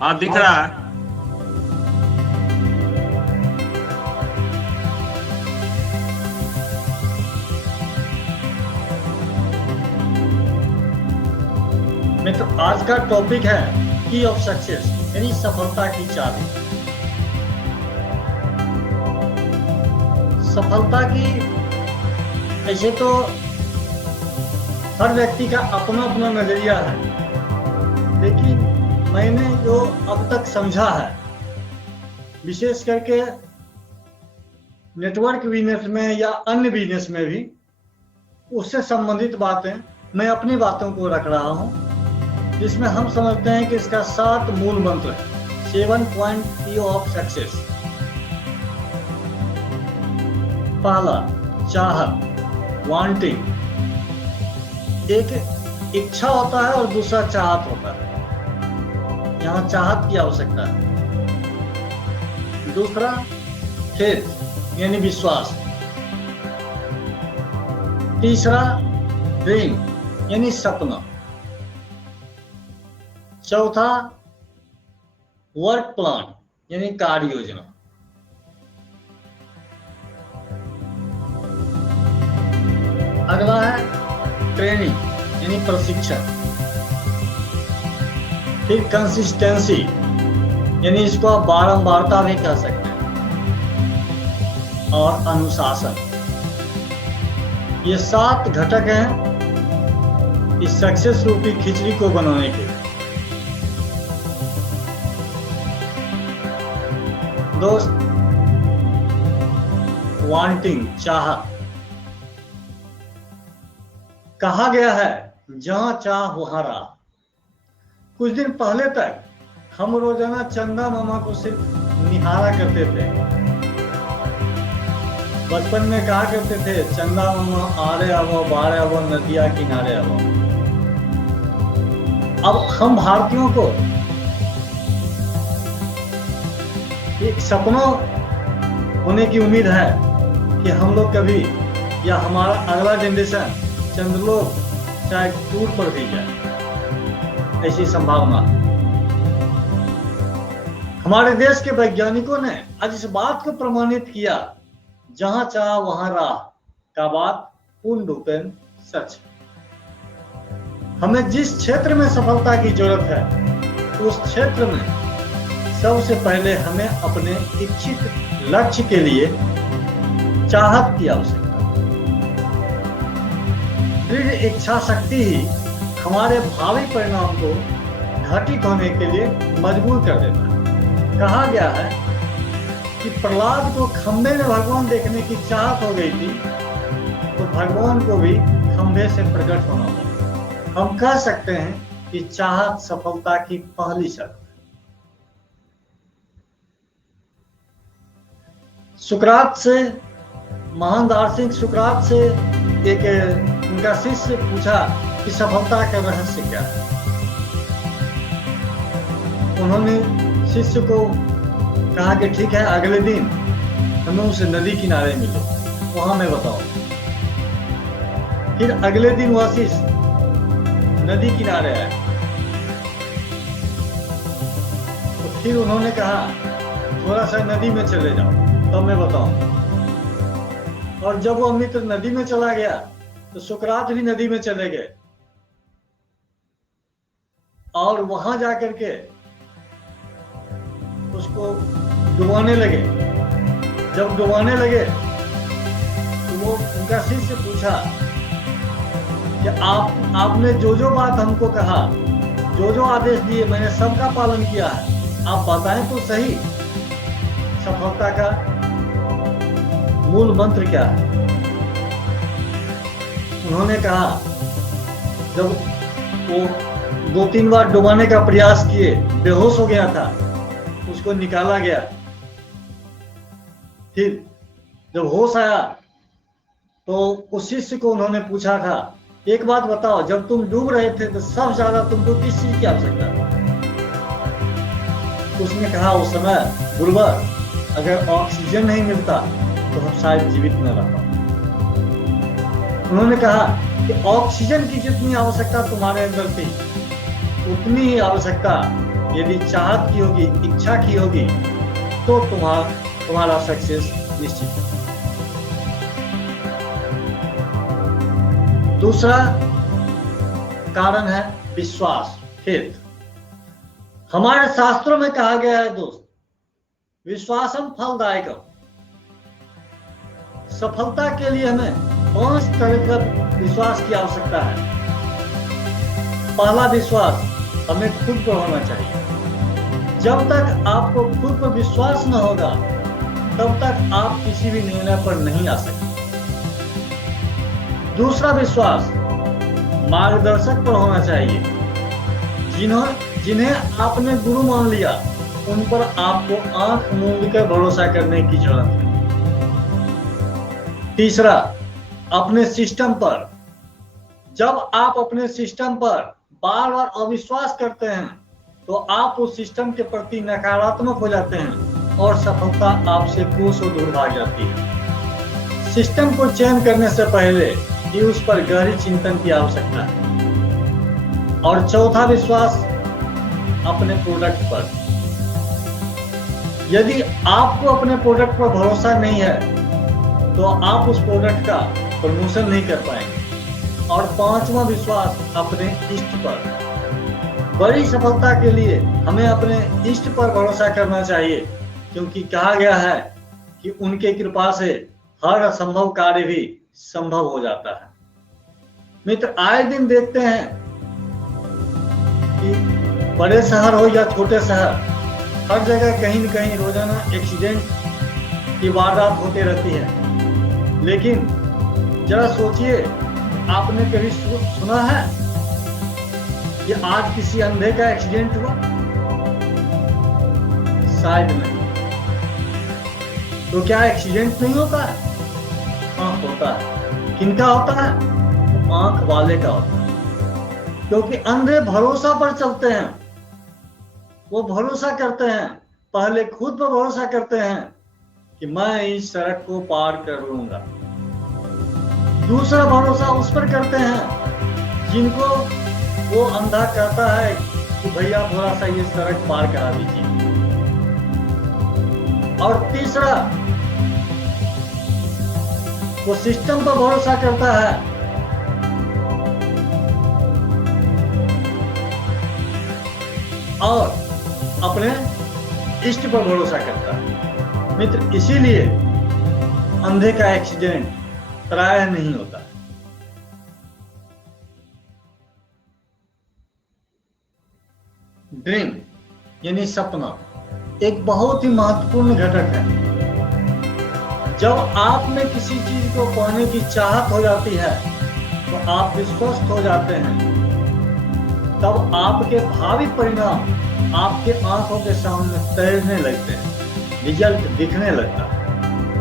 हाँ, दिख रहा है। मित्र, आज का टॉपिक है की ऑफ सक्सेस, यानी सफलता की चाबी। सफलता की ऐसे तो हर व्यक्ति का अपना अपना नजरिया है, लेकिन मैंने जो अब तक समझा है, विशेष करके नेटवर्क बिजनेस में या अन्य बिजनेस में भी, उससे संबंधित बातें मैं अपनी बातों को रख रहा हूं, जिसमें हम समझते हैं कि इसका 7 मूल मंत्र है, 7 पॉइंट की ऑफ सक्सेस। पहला, चाहत, वांटिंग। एक इच्छा होता है और दूसरा चाहत होता है। यहां चाहत की आवश्यकता है। दूसरा, फेथ, यानी विश्वास। तीसरा, ड्रीम, यानी सपना। चौथा, वर्क प्लान, यानी कार्य योजना। अगला है ट्रेनिंग, यानी प्रशिक्षण। फिर कंसिस्टेंसी, यानी इसको आप बारंबारता भी कह सकते हैं, और अनुशासन। ये 7 घटक हैं इस सक्सेस रूपी खिचड़ी को बनाने के। दोस्त, वांटिंग, चाहत। कहा गया है जहां चाह वहां राह। कुछ दिन पहले तक हम रोजाना चंदा मामा को सिर्फ निहारा करते थे। बचपन में कहा करते थे, चंदा मामा आरे आवो, बारे आवो, नदिया किनारे आवो। अब हम भारतीयों को एक सपना होने की उम्मीद है कि हम लोग कभी, या हमारा अगला जनरेशन, चंद्रलोक चाहे टूर पर भी जाए, ऐसी संभावना। हमारे देश के वैज्ञानिकों ने आज इस बात को प्रमाणित किया, जहां चाह वहां राह का बात पूर्ण रूपेण सच। हमें जिस क्षेत्र में सफलता की जरूरत है, उस क्षेत्र में सबसे पहले हमें अपने इच्छित लक्ष्य के लिए चाहत की आवश्यकता है। दृढ़ इच्छा शक्ति ही हमारे भावी परिणाम को घटित होने के लिए मजबूर कर देता है। कहा गया है कि प्रहलाद को खंबे में भगवान देखने की चाहत हो गई थी, तो भगवान को भी खंबे से प्रकट होना पड़ा। हम कह सकते हैं कि चाहत सफलता की पहली शर्त। सुकरात से, महान दार्शनिक सुकरात से एक उनका शिष्य पूछा कि सफलता का रहस्य क्या है। उन्होंने शिष्य को कहा कि ठीक है, अगले दिन हमें उस नदी किनारे मिलो, वहां मैं बताऊं। फिर अगले दिन वह शिष्य नदी किनारे आए, तो फिर उन्होंने कहा थोड़ा सा नदी में चले जाओ, तब मैं बताऊं। और जब वो मित्र नदी में चला गया, तो सुकरात भी नदी में चले गए और वहां जाकर के उसको डुबाने लगे। जब डुबाने लगे, तो वो उनका शिष्य पूछा कि आपने जो जो बात हमको कहा, जो जो आदेश दिए, मैंने सबका पालन किया है, आप बताएं तो सही, सफलता का मूल मंत्र क्या है। उन्होंने कहा, जब वो 2-3 बार डुबाने का प्रयास किए, बेहोश हो गया था, उसको निकाला गया। फिर जब होश आया, तो उस शिष्य को उन्होंने पूछा था, एक बात बताओ, जब तुम डूब रहे थे तो सबसे ज्यादा तुमको किस चीज की आवश्यकता थी? उसने कहा, उस समय गुरुवर, अगर ऑक्सीजन नहीं मिलता तो हम शायद जीवित न रह पाते। उन्होंने कहा कि ऑक्सीजन की जितनी आवश्यकता तुम्हारे अंदर थी, उतनी ही आवश्यकता यदि चाहत की होगी, इच्छा की होगी, तो तुम्हारा सक्सेस निश्चित है। दूसरा कारण है विश्वास, फेथ। हमारे शास्त्रों में कहा गया है दोस्त, विश्वासम फलदायकम। सफलता के लिए हमें 5 तरह का विश्वास की आवश्यकता है। पहला विश्वास हमें खुद पर होना चाहिए। जब तक आपको खुद पर विश्वास न होगा, तब तक आप किसी भी निर्णय पर नहीं आ सकते। दूसरा विश्वास मार्गदर्शक पर होना चाहिए। जिन्हें आपने गुरु मान लिया, उन पर आपको आंख मूंद कर भरोसा करने की जरूरत है। तीसरा, अपने सिस्टम पर। जब आप अपने सिस्टम पर बार बार अविश्वास करते हैं, तो आप उस सिस्टम के प्रति नकारात्मक हो जाते हैं और सफलता आपसे कोसों दूर भाग जाती है। सिस्टम को चयन करने से पहले ही उस पर गहरी चिंतन की आवश्यकता है। और चौथा विश्वास अपने प्रोडक्ट पर। यदि आपको अपने प्रोडक्ट पर भरोसा नहीं है, तो आप उस प्रोडक्ट का प्रमोशन नहीं कर पाएंगे। और पांचवा विश्वास अपने इष्ट पर। बड़ी सफलता के लिए हमें अपने इष्ट पर भरोसा करना चाहिए, क्योंकि कहा गया है कि उनके कृपा से हर असंभव कार्य भी संभव हो जाता है। मित्र, आए दिन देखते हैं कि बड़े शहर हो या छोटे शहर, हर जगह कहीं न कहीं रोजाना एक्सीडेंट की वारदात होती रहती है। लेकिन जरा सोचिए, आपने कभी सुना है कि आज किसी अंधे का एक्सीडेंट हुआ? शायद नहीं। तो क्या एक्सीडेंट नहीं होता है? हाँ, होता है। किनका होता है? आंख वाले का होता है। क्योंकि अंधे भरोसा पर चलते हैं। वो भरोसा करते हैं, पहले खुद पर भरोसा करते हैं कि मैं इस सड़क को पार कर लूंगा। दूसरा भरोसा उस पर करते हैं जिनको वो अंधा कहता है कि भैया थोड़ा सा ये सड़क पार करा दीजिए। और तीसरा, वो सिस्टम पर भरोसा करता है। और अपने इष्ट पर भरोसा करता है। मित्र, इसीलिए अंधे का एक्सीडेंट प्रायः नहीं होता। ड्रीम यानी सपना एक बहुत ही महत्वपूर्ण घटक है। जब आप में किसी चीज को पाने की चाहत हो जाती है, तो आप विश्वस्त हो जाते हैं। तब आपके भावी परिणाम आपके आंखों के सामने तैरने लगते हैं, रिजल्ट दिखने लगता है।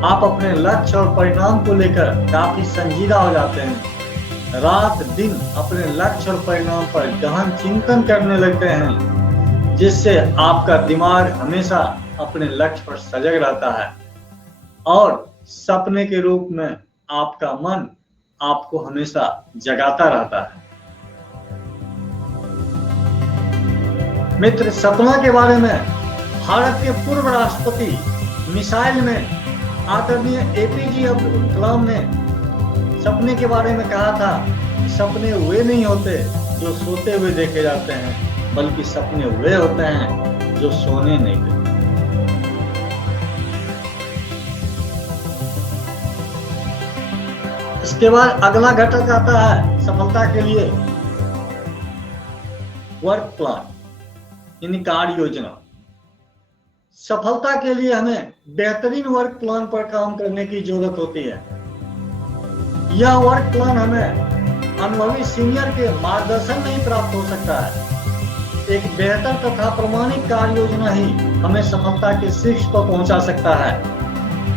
आप अपने लक्ष्य और परिणाम को लेकर काफी संजीदा हो जाते हैं। रात दिन अपने लक्ष्य और परिणाम पर गहन चिंतन करने लगते हैं, जिससे आपका दिमाग हमेशा अपने लक्ष्य पर सजग रहता है और सपने के रूप में आपका मन आपको हमेशा जगाता रहता है। मित्र, सपना के बारे में भारत के पूर्व राष्ट्रपति मिसाइल में आदरणीय एपीजे अब्दुल कलाम ने सपने के बारे में कहा था कि सपने वे नहीं होते जो सोते हुए देखे जाते हैं, बल्कि सपने वे होते हैं जो सोने नहीं देते। इसके बाद अगला घटक आता है सफलता के लिए वर्क प्लान यानी कार्य योजना। सफलता के लिए हमें बेहतरीन वर्क प्लान पर काम करने की जरूरत होती है। यह वर्क प्लान हमें अनुभवी सीनियर के मार्गदर्शन में ही प्राप्त हो सकता है। एक बेहतर तथा प्रमाणिक कार्य योजना ही हमें सफलता के शीर्ष पर पहुंचा सकता है।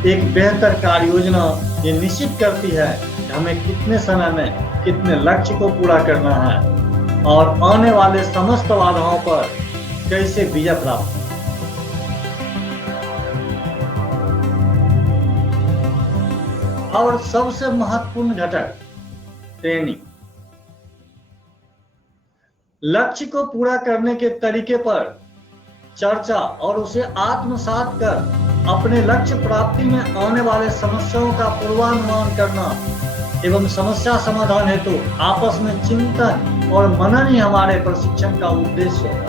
एक बेहतर कार्य योजना ये निश्चित करती है कि हमें कितने समय में कितने लक्ष्य को पूरा करना है और आने वाले समस्त बाधाओं पर कैसे विजय प्राप्त। और सबसे महत्वपूर्ण घटक ट्रेनिंग। लक्ष्य को पूरा करने के तरीके पर चर्चा और उसे आत्मसात कर अपने लक्ष्य प्राप्ति में आने वाले समस्याओं का पूर्वानुमान करना एवं समस्या समाधान हेतु आपस में चिंतन और मनन ही हमारे प्रशिक्षण का उद्देश्य है,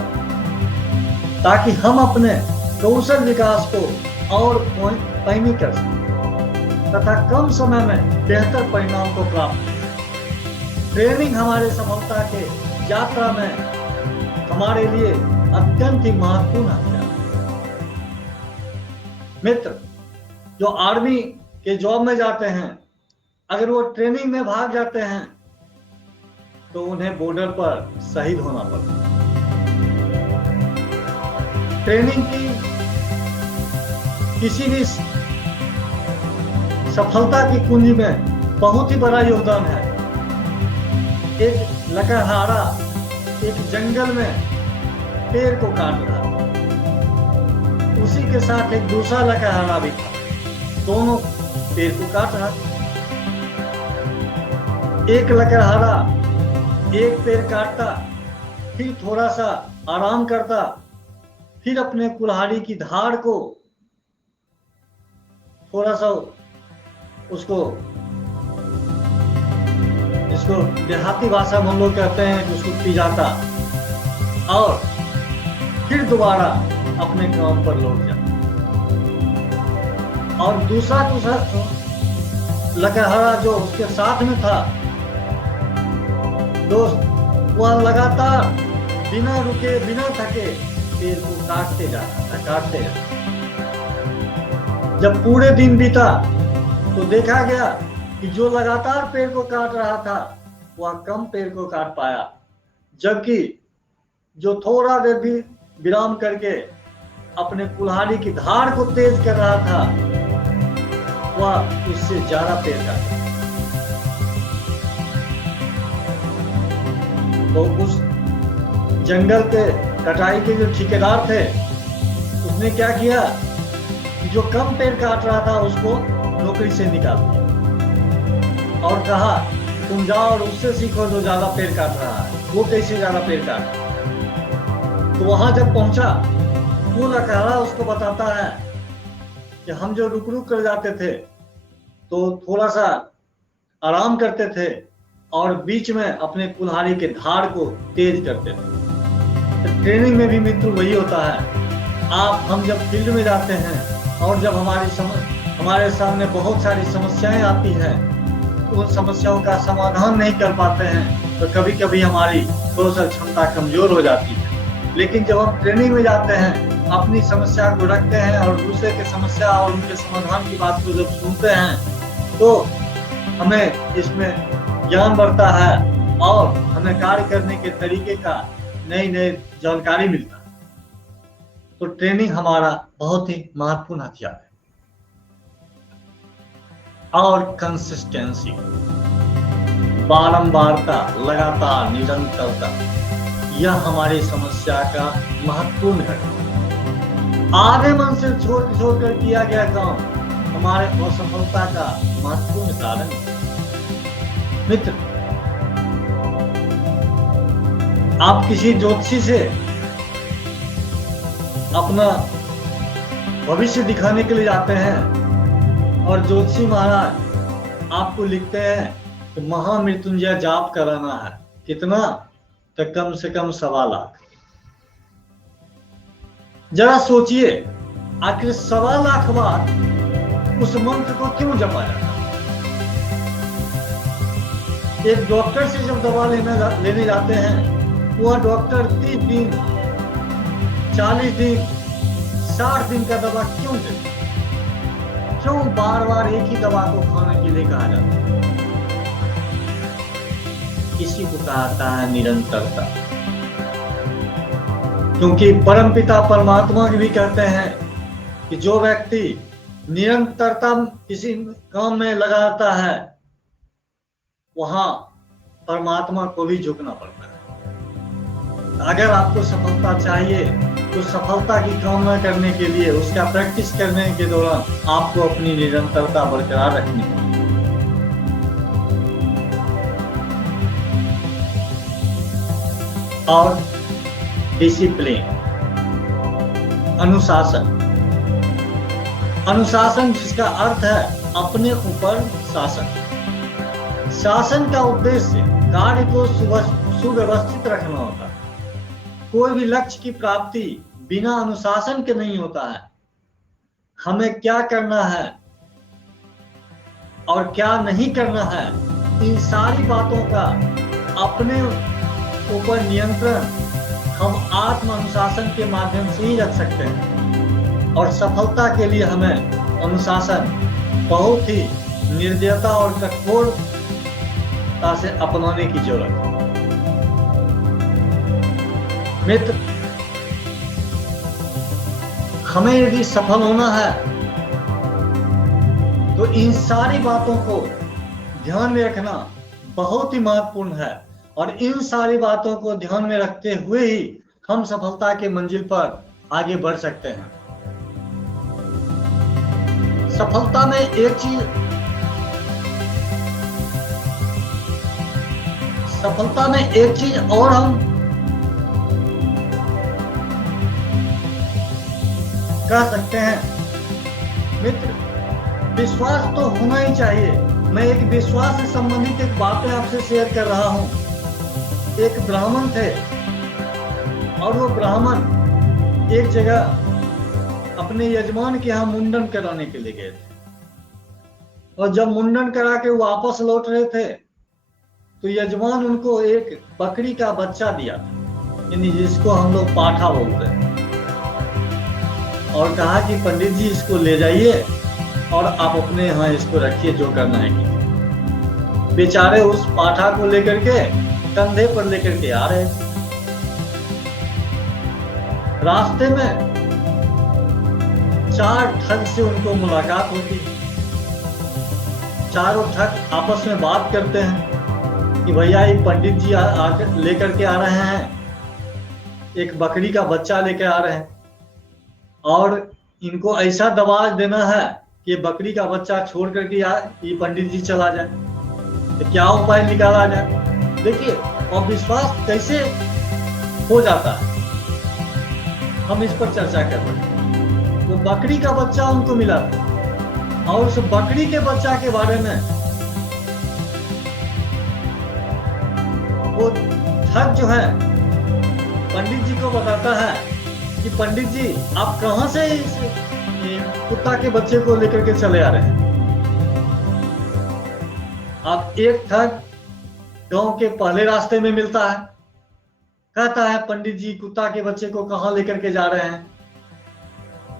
ताकि हम अपने कौशल विकास को और पैनी कर सकें तथा कम समय में बेहतर परिणाम को प्राप्त करें। ट्रेनिंग हमारे सफलता के यात्रा में हमारे लिए अत्यंत ही महत्वपूर्ण है। मित्र, जो आर्मी के जॉब में जाते हैं, अगर वो ट्रेनिंग में भाग जाते हैं तो उन्हें बॉर्डर पर शहीद होना पड़ता है। ट्रेनिंग की किसी भी सफलता की कुंजी में बहुत ही बड़ा योगदान है। एक लकड़हारा एक जंगल में पेड़ को काट रहा था, उसी के साथ एक दूसरा लकड़हारा भी था, दोनों पेड़ को काट रहा था। एक लकड़हारा एक पेड़ काटता, फिर थोड़ा सा आराम करता, फिर अपने कुल्हाड़ी की धार को थोड़ा सा इसको देहाती भाषा में हम लोग कहते हैं कि उसको पिजाता और फिर दोबारा अपने काम पर लौट जाता। और दूसरा लकड़हारा जो उसके साथ में था दोस्त, वह लगातार बिना रुके बिना थके पेड़ को काटते जाता। जब पूरे दिन बीता तो देखा गया कि जो लगातार पेड़ को काट रहा था वह कम पेड़ को काट पाया, जबकि जो थोड़ा देर भी विराम करके अपने कुल्हाड़ी की धार को तेज कर रहा था वह उससे ज्यादा पेड़ काटा। तो उस जंगल के कटाई के जो ठेकेदार थे उसने क्या किया, जो कम पेड़ काट रहा था उसको नौकरी से निकाल दिया और कहा तुम जाओ और उससे सीखो जो ज्यादा पेड़ काट रहा है, वो कैसे ज्यादा पेड़ काट। तो वहां जब पहुंचा वो लकड़हारा उसको बताता है कि हम जो रुक रुक कर जाते थे तो थोड़ा सा आराम करते थे और बीच में अपने कुल्हाड़ी के धार को तेज करते थे। तो ट्रेनिंग में भी मित्र वही होता है। हम जब फील्ड में जाते हैं और जब हमारे सामने बहुत सारी समस्याएं आती हैं, उन समस्याओं का समाधान नहीं कर पाते हैं तो कभी कभी हमारी कौशल क्षमता कमजोर हो जाती है। लेकिन जब हम ट्रेनिंग में जाते हैं, अपनी समस्या को रखते हैं और दूसरे के समस्या और उनके समाधान की बात को जब सुनते हैं तो हमें इसमें ज्ञान बढ़ता है और हमें कार्य करने के तरीके का नई जानकारी मिलता है। तो ट्रेनिंग हमारा बहुत ही महत्वपूर्ण हथियार है। और कंसिस्टेंसी, बारंबारता, लगातार निरंतरता, यह हमारी समस्या का महत्वपूर्ण घटक। आधे मन से छोड़कर किया गया काम हमारे असफलता का महत्वपूर्ण कारण है। मित्र, आप किसी ज्योतिषी से अपना भविष्य दिखाने के लिए जाते हैं और ज्योतिषी महाराज आपको लिखते हैं कि महामृत्युंजय जाप कराना है। कितना? तो कम से कम 1.25 लाख। जरा सोचिए, आखिर 1.25 लाख बार उस मंत्र को क्यों जपा जाता है? एक डॉक्टर से जब दवा लेने जाते हैं, वह डॉक्टर 30 दिन, 40 दिन, 60 दिन का दवा क्यों देते? क्यों बार बार एक ही दवा को खाने के लिए कहा जाता है? इसी को कहा जाता है निरंतरता। क्योंकि परमपिता परमात्मा भी कहते हैं कि जो व्यक्ति निरंतरता किसी काम में लगाता है वहां परमात्मा को भी झुकना पड़ता है। अगर आपको सफलता चाहिए तो सफलता की कामना करने के लिए, उसका प्रैक्टिस करने के दौरान आपको अपनी निरंतरता बरकरार रखनी है। और डिसिप्लिन, अनुशासन। अनुशासन जिसका अर्थ है अपने ऊपर शासन। शासन का उद्देश्य कार्य को सुव्यवस्थित रखना होता है। कोई भी लक्ष्य की प्राप्ति बिना अनुशासन के नहीं होता है। हमें क्या करना है और क्या नहीं करना है, इन सारी बातों का अपने ऊपर नियंत्रण हम आत्म अनुशासन के माध्यम से ही रख सकते हैं। और सफलता के लिए हमें अनुशासन बहुत ही निर्दयता और कठोरता से अपनाने की जरूरत है। मित्र, हमें यदि सफल होना है तो इन सारी बातों को ध्यान में रखना बहुत ही महत्वपूर्ण है। और इन सारी बातों को ध्यान में रखते हुए ही हम सफलता के मंजिल पर आगे बढ़ सकते हैं। सफलता में एक चीज और हम कह सकते हैं मित्र, विश्वास तो होना ही चाहिए। मैं एक विश्वास से संबंधित एक बातें आपसे शेयर कर रहा हूं। एक ब्राह्मण थे और वो ब्राह्मण एक जगह अपने यजमान के यहाँ मुंडन कराने के लिए गए थे। और जब मुंडन करा के वापस लौट रहे थे तो यजमान उनको एक बकरी का बच्चा दिया था, यानी जिसको हम लोग पाठा बोलते हैं, और कहा कि पंडित जी इसको ले जाइए और आप अपने यहाँ इसको रखिए, जो करना है कि। बेचारे उस पाठा को लेकर के कंधे पर लेकर के आ रहे थे। रास्ते में 4 ठग से उनको मुलाकात होती है। चारों ठग आपस में बात करते हैं कि भैया ये पंडित जी आकर लेकर के आ रहे हैं, एक बकरी का बच्चा लेकर आ रहे हैं, और इनको ऐसा दबाव देना है कि बकरी का बच्चा छोड़ करके ये पंडित जी चला जाए। तो क्या उपाय निकाला जाए? देखिए, और विश्वास कैसे हो जाता है, हम इस पर चर्चा कर रहे हैं। वो बकरी का बच्चा उनको मिला था और उस बकरी के बच्चा के बारे में वो ठग जो है पंडित जी को बताता है कि पंडित जी आप कहां से इस कुत्ता के बच्चे को लेकर के चले आ रहे हैं। आप एक ठग गांव के पहले रास्ते में मिलता है, कहता है पंडित जी कुत्ता के बच्चे को कहां लेकर के जा रहे हैं।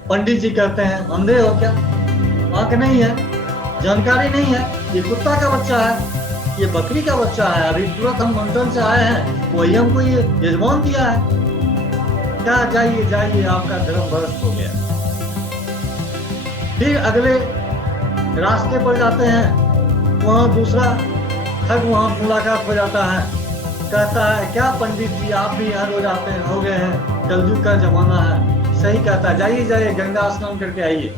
पंडित जी कहते हैं अंधे हो क्या, आंख नहीं है, जानकारी नहीं है, ये कुत्ता का बच्चा है, ये बकरी का बच्चा है, अभी तुरंत हम मंडन से आए हैं, वही हमको ये यजमान दिया है। क्या जाइए जाइए, आपका धर्म भ्रष्ट हो गया। फिर अगले रास्ते पर जाते हैं, वहां दूसरा ठग वहां मुलाकात हो जाता है, कहता है क्या पंडित जी आप भी यहाँ रोज आते हैं, हो गए हैं, कलयुग का जमाना है। सही कहता है, जाइए जाइए गंगा स्नान करके आइए।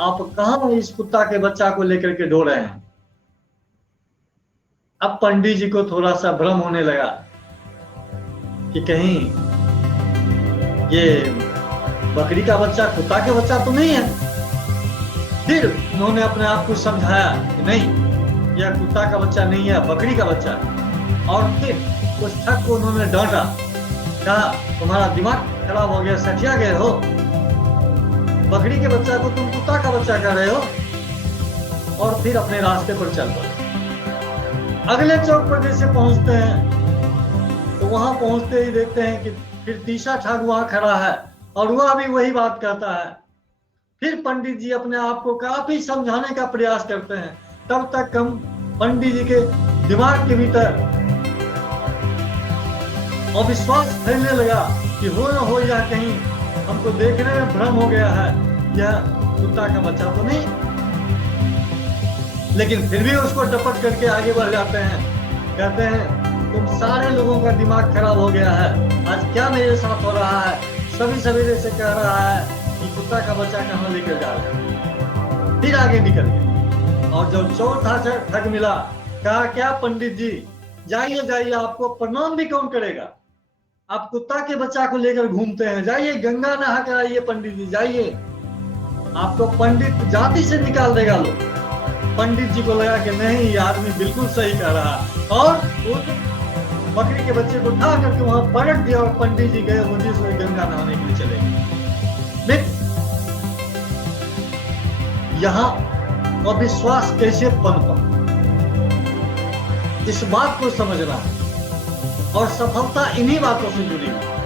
आप कहां इस कुत्ता के बच्चा को लेकर के ढो रहे हैं। अब पंडित जी को थोड़ा सा भ्रम होने लगा कि कहीं ये बकरी का बच्चा कुत्ता के बच्चा तो नहीं है। फिर उन्होंने अपने आप को समझाया कि नहीं, यह कुत्ता का बच्चा नहीं है, बकरी का बच्चा है। और फिर उस ठग को उन्होंने डांटा, कहा तुम्हारा दिमाग खराब हो गया, सठिया गए हो, बकरी के बच्चा को तुम कुत्ता का बच्चा कह रहे हो। और फिर अपने रास्ते पर चल पड़े। अगले चौक पर जैसे पहुंचते हैं तो वहां पहुंचते ही देखते हैं कि फिर तीसरा ठग वहां खड़ा है और वह भी वही बात कहता है। फिर पंडित जी अपने आप को काफी समझाने का प्रयास करते हैं, तब तक हम पंडित जी के दिमाग के भीतर अविश्वास फैलने लगा कि हो न हो या कहीं हमको देखने में भ्रम हो गया है, यह कुत्ता का बच्चा तो नहीं। लेकिन फिर भी उसको डपट करके आगे बढ़ जाते हैं, कहते हैं तुम सारे लोगों का दिमाग खराब हो गया है, आज क्या मेरे साथ हो रहा है, सभी सवेरे से कह रहा है कि कुत्ता का बच्चा कहाँ लेकर जा रहे हैं। फिर आगे निकल गए और जब चौथा ठग मिला, कहा क्या पंडित जी जाइए जाइए, आपको प्रणाम भी कौन करेगा। आप कुत्ता के बच्चा को लेकर घूमते हैं, जाइए गंगा नहा कर आइए पंडित जी, जाइए। आपको पंडित जाति से निकाल देगा लोग। पंडित जी को लगा कि नहीं ये आदमी बिल्कुल सही कह रहा है, और उस बकरी के बच्चे को उठा करके वहां पलट दिया और पंडित जी गए मुझे से गंगा नहाने के लिए चले गए। यहाँ अविश्वास कैसे पनपा, इस बात को समझना है, और सफलता इन्हीं बातों से जुड़ी है।